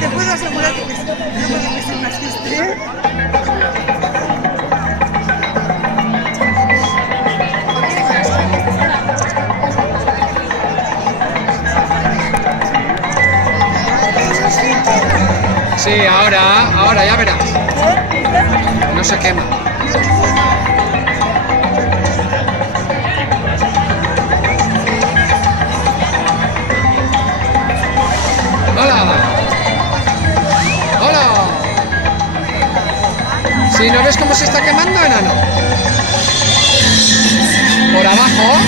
Te puedo asegurar que no puede ser más triste, ¿eh? Sí, ahora, ya verás. No se quema. ¡Hola! ¡Hola! ¿Sí, no ves cómo se está quemando, enano? Por abajo.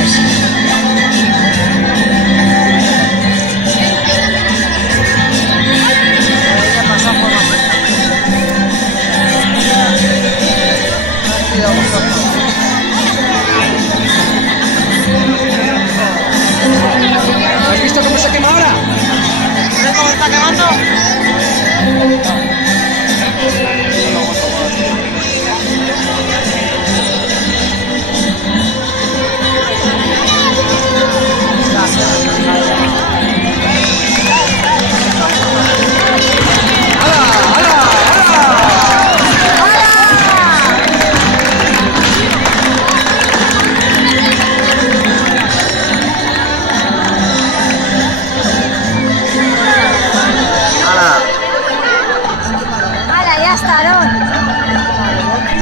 ¿Has visto cómo se quema ahora? ¿Ves cómo está quemando?